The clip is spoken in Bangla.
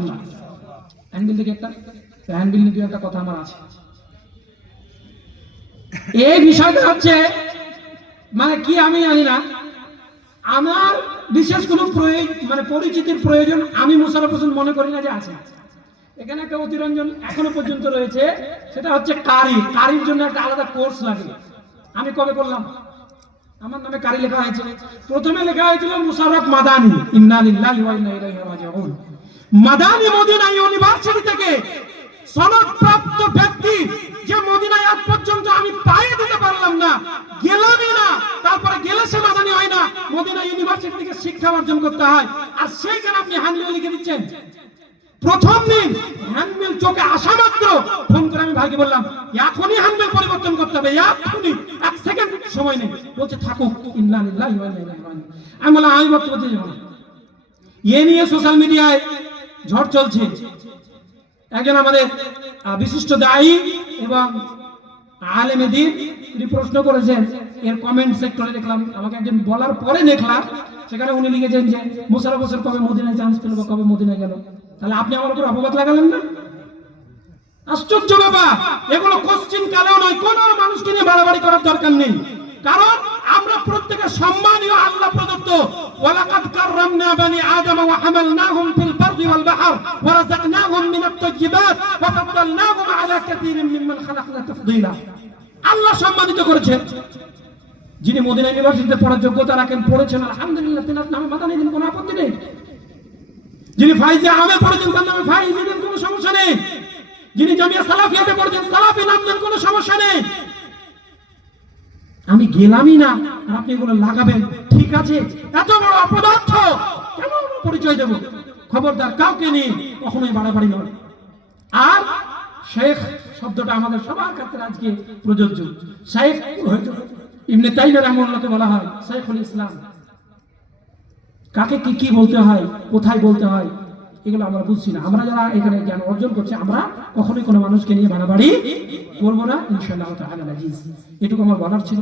ইনশাআল্লাহ। হ্যান্ডবিল থেকে হ্যান্ডবিল নিয়ে একটা কথা আমার আছে। এই বিষয়টা হচ্ছে মানে কি আমি জানি না, আমার বিশেষ কোনো পরিচিতির প্রয়োজন আমি মোশাররফ হোসেন মনে করি না যে আছে। এখানে একটা অতিরঞ্জন এখনো পর্যন্ত রয়েছে, সেটা হচ্ছে কারির জন্য একটা আলাদা কোর্স লাগে। আমি কবে করলাম? আমার নামে কারি লেখা হয়েছে। প্রথমে লেখা হয়েছিল মোশাররফ মাদানী, ইন্না লিল্লাহি ওয়া ইন্না ইলাইহি রাজিউন। মাদানী মদিনা ইউনিভার্সিটি থেকে সনদপ্রাপ্ত ব্যক্তি, যে মদিনায় আজ পর্যন্ত আমি পায়ে দিতে পারলাম না, গেলামই না, তারপরে গেলে সে মাদানী হয় না, মদিনা ইউনিভার্সিটি থেকে শিক্ষা অর্জন করতে হয়। আর সেইখানে আপনি হ্যান্ডবিল লিখে দিচ্ছেন। প্রথম দিন হ্যান্ডবিল চোখে আসা মাত্র ফোন করে আমি ভাইকে বললাম, এখনই হ্যান্ডবিল পরিবর্তন করতে হবে, এখনই, এক সেকেন্ড সময় নেই। বলছে থাকুক, ইন্না লিল্লাহি ওয়া ইন্না ইলাইহি রাজিউন। আমি বললাম আমি বক্তব্য দিয়ে যাব না। এ নিয়ে সোশ্যাল মিডিয়ায় ঝড় চলছে। একজন আমাদের বিশিষ্ট দায়ী এবং আলেমে দ্বীন তিনি প্রশ্ন করেছেন, এর কমেন্ট সেক্টরে দেখলাম, আমাকে একজন বলার পরে দেখলাম সেখানে উনি লিখেছেন যে মোশাররফ হোসেন কবে মদিনায় চান্স পেল বা কবে মদিনায় গেল। তাহলে আপনি আমার উপর অপবাদ লাগালেন না? আশ্চর্য ব্যাপার। এগুলো কোশ্চিন কালেও নয়, কোন মানুষকে নিয়ে বাড়াবাড়ি করার দরকার নেই। কারণ আমরা প্রত্যেকে সম্মানীয়, আল্লাহ প্রদত্ত। ওয়ালাকাদ কাররামনা বানি আদম ওয়া হামালনাহুম ফিল বাররি ওয়াল বাহর ওয়া রাযাকনাহুম মিনাত তাইয়্যিবাত ওয়া ফাদ্দালনাহুম আলা কাসীরিন মিম্মান খালাকনা তাফদীলা। আল্লাহ সম্মানিত করেছেন। যিনি মদিনা ইউনিভার্সিটিতে পড়ার যোগ্যতা রাখেন, পড়েছেন, আলহামদুলিল্লাহ, তার নামে মাদানী দিন, কোনো আপত্তি নেই। যিনি ফাইজে আহমে পড়েছেন, তার নামে ফাইজি দিন, কোনো সমস্যা নেই। যিনি জামিয়া সালাফিয়াতে পড়েছেন, সালাফি নাম দেন, কোনো সমস্যা নেই। আমি গেলামই না আর আপনি এগুলো লাগাবেন, ঠিক আছে? এত বড় অপদার্থ কেন পরিচয় দেব? খবরদার, কাউকে নিয়ে কখনোই বাড়াবাড়ি নয়। আর শেখ শব্দটা আমাদের সবার ক্ষেত্রে আজকে প্রযোজ্য। শেখ ইবনে তাইমিয়া রাহিমাহুল্লাহকে বলা হয় শেখুল ইসলাম। কাকে কি বলতে হয়, কোথায় বলতে হয়, এগুলো আমরা বুঝছি না। আমরা যারা এখানে জ্ঞান অর্জন করছি, আমরা কখনোই কোনো মানুষকে নিয়ে বাড়াবাড়ি করবো না, ইনশাআল্লাহ তাআলা আজিজ। এটুকু আমার বলার ছিল।